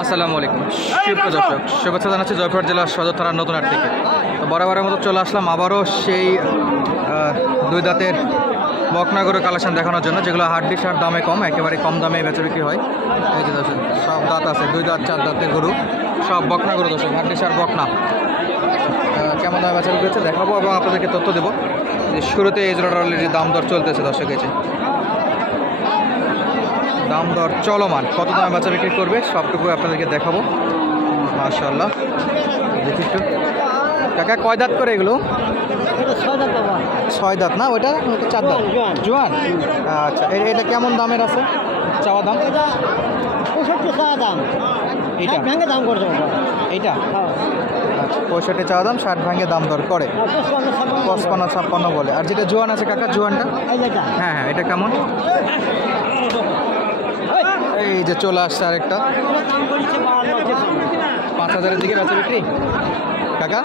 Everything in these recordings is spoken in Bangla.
আসসালামু আলাইকুম সুপ্রিয় দর্শক, শুভেচ্ছা জানাচ্ছি জয়পুরহাট জেলার সদর থানার নতুন হাট থেকে। তো বরাবরের মতো চলে আসলাম আবারও সেই দুই দাঁতের বকনা গরু কালেকশন দেখানোর জন্য, যেগুলো হাড্ডি সার দামে কম, একেবারে কম দামে বেচা বিক্রি হয়। এই যে দর্শক, সব দাঁত আছে, দুই দাঁত চার দাঁতের গরু, সব বকনা গরু দর্শক, হাড্ডি সার বকনা। কেমন দামে বেচা বিক্রি হচ্ছে দেখাবো এবং আপনাদেরকে তথ্য দেবো। শুরুতে এই জোড়াটার অলরেডি দাম দর চলতেছে দর্শক, এই যে দাম দর চলমান, কত দামে বেচা বিক্রি করবে সবটুকু আপনাদেরকে দেখাবো। মাশাআল্লাহ, দেখি একটু। কাকা কয় দাঁত করে এগুলো? ছয় দাঁত না, ওটা চার দাঁত জোয়ান। আচ্ছা, এটা কেমন দামের আছে চাওয়া দাম? 65 চাওয়া দাম, এইটা ভেঙে দাম করছে এইটা। আচ্ছা, 65 চাওয়া দাম, 60 ভাঙে দাম দর করে, 55-56 বলে। আর যেটা জোয়ান আছে কাকা, জোয়ানটা? হ্যাঁ হ্যাঁ, এটা কেমন? এই যে চলে আসছে আরেকটা, 5000-এর দিকে বেচা বিক্রি কাকা,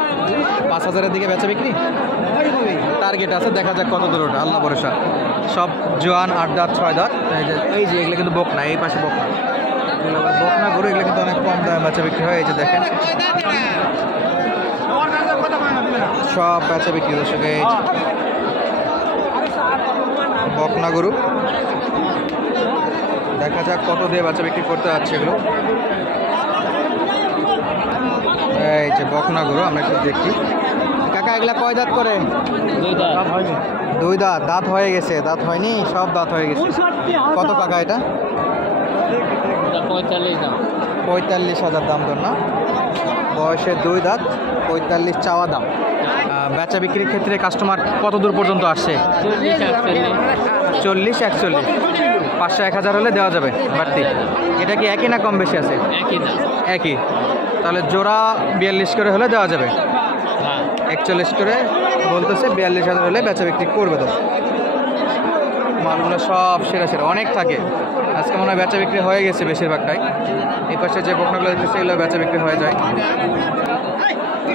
5000-এর দিকে বেচা বিক্রি টার্গেট আছে, দেখা যাক কত দূর ওটা, আল্লাহ ভরসা। সব জোয়ান, 8 দাঁত 6 দাঁত। এই যে এগুলো কিন্তু বকনা, এই পাশে বকনা, এগুলো বকনা গরু, এগুলো কিন্তু অনেক কম দামে বেচা বিক্রি হয়। এই যে দেখেন সব বেচা বিক্রি দর্শক, এই বকনা গরু, দেখা যাক কত দিয়ে বেচা বিক্রি করতে যাচ্ছে এগুলো। এই যে বকনা গরু, আমরা একটু দেখি। কাকা এগুলা কয় দাঁত করে? দুই দাঁত। দাঁত হয়ে গেছে? দাঁত হয়নি, সব দাঁত হয়ে গেছে। কত কাকা এটা? 45,000 দাম ধর না, বয়সে দুই দাঁত, 45 চাওয়া দাম। বেচা বিক্রির ক্ষেত্রে কাস্টমার কত দূর পর্যন্ত আসছে? 40-41, 500-1000 হলে দেওয়া যাবে বাড়তি। এটা কি একই না কম বেশি আছে? একই। তাহলে জোড়া 42 করে হলে দেওয়া যাবে, 41 করে বলতেছে, 42,000 হলে বেচা বিক্রি করবে। তো মালগুলো সব সেরা সেরা, অনেক থাকে। আজকে মনে হয় বেচা বিক্রি হয়ে গেছে বেশিরভাগটাই। এই পাশে যে বকনাগুলো দেখতেছে এগুলো বেচা বিক্রি হয়ে যায়।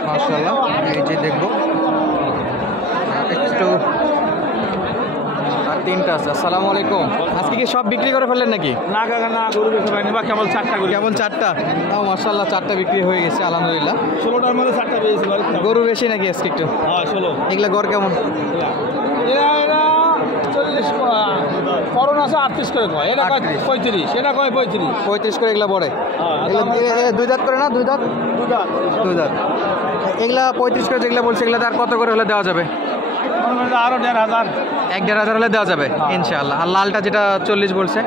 মাশাআল্লাহ, এই যে দেখবো একটু, আর তিনটা আছে। আসসালামু আলাইকুম, আজকে কি সব বিক্রি করে ফেললেন নাকি? না কাকা না, গরু বেশি পাইনি বা কেবল 4টা গরু। কেমন 4টা? তাও মাশাআল্লাহ, 4টা বিক্রি হয়ে গেছে আলহামদুলিল্লাহ। 16টার মধ্যে 4টা পেয়েছি। গরু বেশি নাকি আজকে একটু? হ্যাঁ 16। এগুলা গড় কেমন? এরা 40 করোনা আছে, 38 করে কয়, এটা কয় 35, এটা কয় 35 করে এগুলা বড়ে। দুই দাঁত করে না? দুই দাঁত। এগুলা 35 করে যেগুলো বলছে, এগুলা আর কত করে হলে দেওয়া যাবে? আরো 1,500। 1,500 হলে দেওয়া যাবে ইনশাআল্লাহ। আর লালটা যেটা 40 বলছে,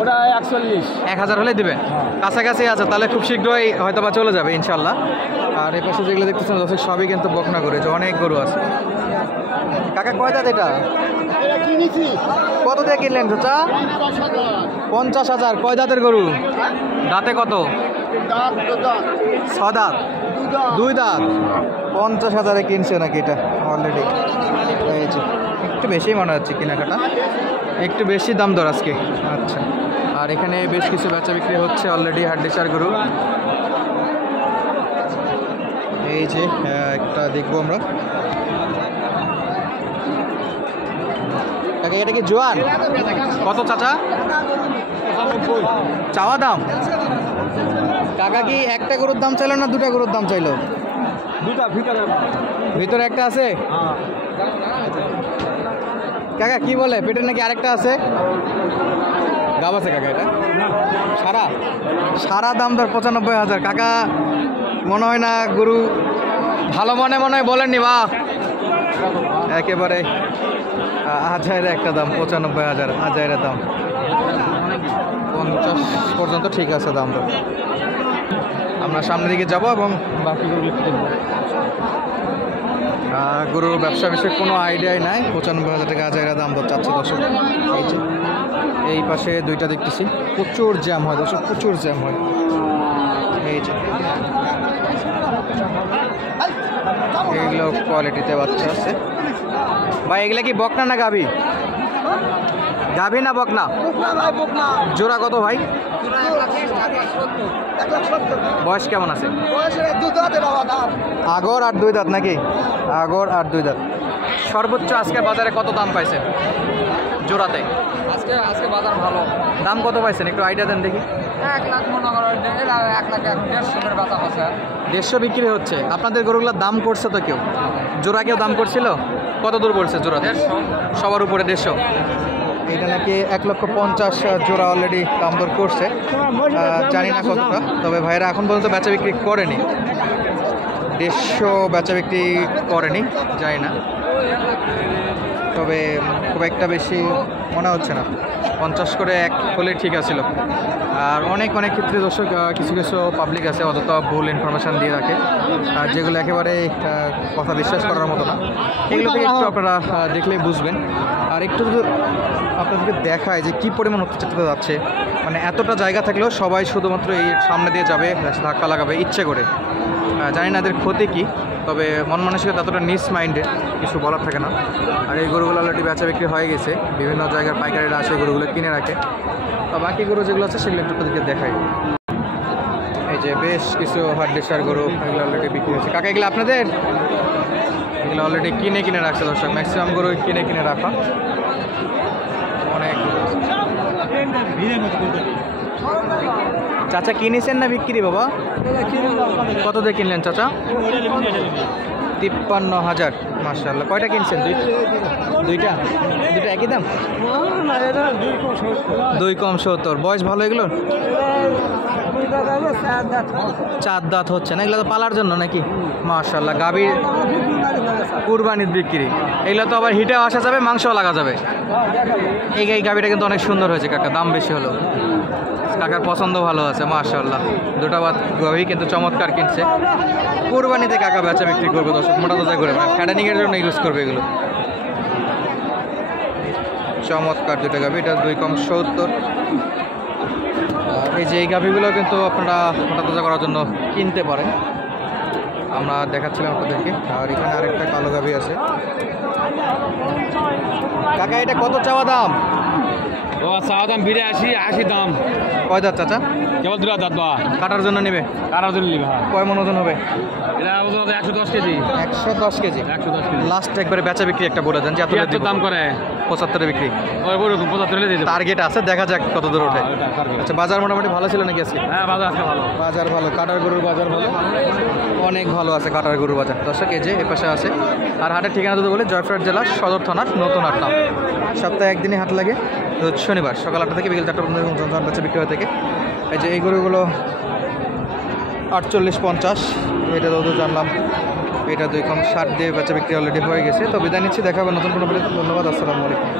ওটা 41। 1000 হলে দিবে, কাছাকাছি আছে, তাহলে খুব শীঘ্রই হয়তো বা চলে যাবে ইনশাআল্লাহ। আর এই পাশে যেগুলো দেখতেছেন দর্শক, সবই কিন্তু বকনা গরু, অনেক গরু আছে। কাকা কয় দাঁত এটা? কত দিয়ে কিনলেন চাচা? 50,000। কয় দাঁতের গরু? দাঁতে কত? 6 দাঁত। 2 দাঁত। 50,000-এ কিনছে নাকি এটা অলরেডি? এই যে একটু বেশি মনে হচ্ছে কেনাকাটা, একটু বেশি দাম দর আজকে। আচ্ছা, আর এখানে বেশ কিছু বেচা বিক্রি হচ্ছে অলরেডি, হাড্ডি সার গরু। এই যে একটা দেখবো আমরা। এটা কি জোয়ান? কত চাচা চাওয়া দাম? কাকা কি একটা গরুর দাম চাইলো না দুটা গরুর দাম চাইলো? দুটা ভিতরে একটা আছে। কাকা কি বলে, পেটের নাকি আরেকটা আছে? গাব আছে কাকা? এটা সারা দাম দর 95,000। কাকা মনে হয় না গরু ভালো মনে হয় বলেননি বা, একেবারে আজাইরা একটা দাম 95,000। আজাইরা দাম 50 পর্যন্ত ঠিক আছে দাম দর। আমরা সামনের দিকে যাব এবং বাকি গরুগুলো কিনবো। গরুর ব্যবসা বিষয়ে কোনো আইডিয়াই নাই। 95,000 টাকা আজাইরা দাম দর চাচ্ছে দর্শক। এই পাশে দুইটা দেখতেছি, প্রচুর জ্যাম হয় দর্শক, প্রচুর জ্যাম হয়। এই যে এইগুলো কোয়ালিটিতে বাচ্চা আছে ভাই। এগুলা কি বকনা না গাভী? গাভী না বকনা? জোড়া কত ভাই? বয়স কেমন আছে? আগর আর 2 দাঁত নাকি? আগর আর 2 দাঁত। সর্বোচ্চ আজকের বাজারে কত দাম পাইছে জোড়াতে? আজকে বাজার ভালো। দাম কত পাইছেন একটু আইডিয়া দেন দেখি। 1 লাখ মনে করেন 150 বিক্রি হচ্ছে। আপনাদের গরুগুলোর দাম করছে তো কেউ? জোড়া কেউ দাম করছিল? কত দূর বলছে জোড়া? সবার উপরে 150। এটা নাকি 1,50,000 জোড়া অলরেডি দাম দর করছে। জানি না কতটা, তবে ভাইরা এখন পর্যন্ত বেচা বিক্রি করেনি। 150 বেচা বিক্রি করেনি, জানি না, তবে খুব একটা বেশি মনে হচ্ছে না। 50 করে এক হলে ঠিক আছিল। আর অনেক ক্ষেত্রে দর্শক কিছু পাবলিক আছে অযথা ভুল ইনফরমেশান দিয়ে রাখে, আর যেগুলো একেবারে কথা বিশ্বাস করার মতো না। এগুলো থেকে একটু আপনারা দেখলেই বুঝবেন। আর একটু যদি আপনাদেরকে দেখায় যে কী পরিমাণ অত্যাচার যাচ্ছে, মানে এতটা জায়গা থাকলেও সবাই শুধুমাত্র এই সামনে দিয়ে যাবে, ধাক্কা লাগাবে ইচ্ছে করে। জানি না এদের ক্ষতি কী, তবে মন মানসিকতা এতটা নিস মাইন্ডেড, কিছু বলার থাকে না। আর এই গরুগুলো অলরেডি বেচা বিক্রি হয়ে গেছে, বিভিন্ন জায়গার পাইকারিরা আসে গরুগুলো কিনে রাখে। তো বাকি গরু যেগুলো আছে সেগুলো একটু আপনাদেরকে দেখাই। এই যে বেশ কিছু হাড্ডিসার গরু, এগুলো অলরেডি বিক্রি হয়েছে। কাকা এগুলো আপনাদের? এগুলো অলরেডি কিনে রাখছে দর্শক, ম্যাক্সিমাম গরু কিনে রাখা। অনেক চাচা কিনেছেন না বিক্রি বাবা? কত দিয়ে কিনলেন চাচা? 53,000। মাশাআল্লাহ। কয়টা কিনছেন? দুইটা একই দাম? 2 কম 70। বয়স ভালো এগুলো? 4 দাঁত হচ্ছে না? এগুলো তো পালার জন্য নাকি? মাশাআল্লাহ। গাভীর কুরবানির বিক্রি, এগুলো তো আবার হিটেও আসা যাবে, মাংসও লাগা যাবে। এই গাভীটা কিন্তু অনেক সুন্দর হয়েছে কাকা, দাম বেশি হলো। কাকার পছন্দ ভালো আছে মাশাআল্লাহ। দুটা বাদ গাভী কিন্তু চমৎকার কিনছে। কুরবানিতে কাকা বেচা বিক্রি করবে দর্শক, মোটা তাজা করে, মানে ফ্যাটানিংয়ের জন্য ইউজ করবে এগুলো। চমৎকার দুটো গাভী, এটা 2 কম 70। এই যে এই গাভীগুলো কিন্তু আপনারা মোটা তাজা করার জন্য কিনতে পারেন, আমরা দেখাচ্ছিলাম আপনাদেরকে। আর এখানে আরেকটা কালো গাভী আছে। কাকা এটা কত চাওয়া দাম? ও চাওয়া দাম 82 দাম। কয় দাঁত চাচা? কেবল 2 দাঁত বা কাটার জন্য নেবে? কাটার জন্য নিবে। হ্যাঁ, কয় মন ওজন হবে? এটা ওজন 110 কেজি। 110 কেজি। 110 কেজি। লাস্ট একবারে বেচা বিক্রি একটা বলে দেন যে এত দাম করে 75 বিক্রি। ওই বড় 75 দিতে টার্গেট আছে, দেখা যাক কত দূর ওঠে। আচ্ছা, বাজার মোটামুটি ভালো ছিল নাকি আজকে? হ্যাঁ, বাজার আজকে ভালো। বাজার ভালো, কাটার গরুর বাজার ভালো, অনেক ভালো আছে কাটার গরুর বাজার দর্শক। এই যে এ পাশে আছে। আর হাটের ঠিকানা যদি বলে, জয়পুরহাট জেলা সদর থানার নতুন হাট নাম। সপ্তাহে একদিনই হাট লাগে, রোজ শনিবার সকাল 8টা থেকে বিকেল 4টা পর্যন্ত বেচা বিক্রি হয়ে থাকে। এই যে এই গরুগুলো 48-50, এটা তো জানলাম। এটা 2 কম 60 দিয়ে বেচা বিক্রি অলরেডি হয়ে গেছে। তো বিদায় নিচ্ছি, দেখা হবে নতুন কোনো ভিডিওতে। ধন্যবাদ, আসসালামু আলাইকুম।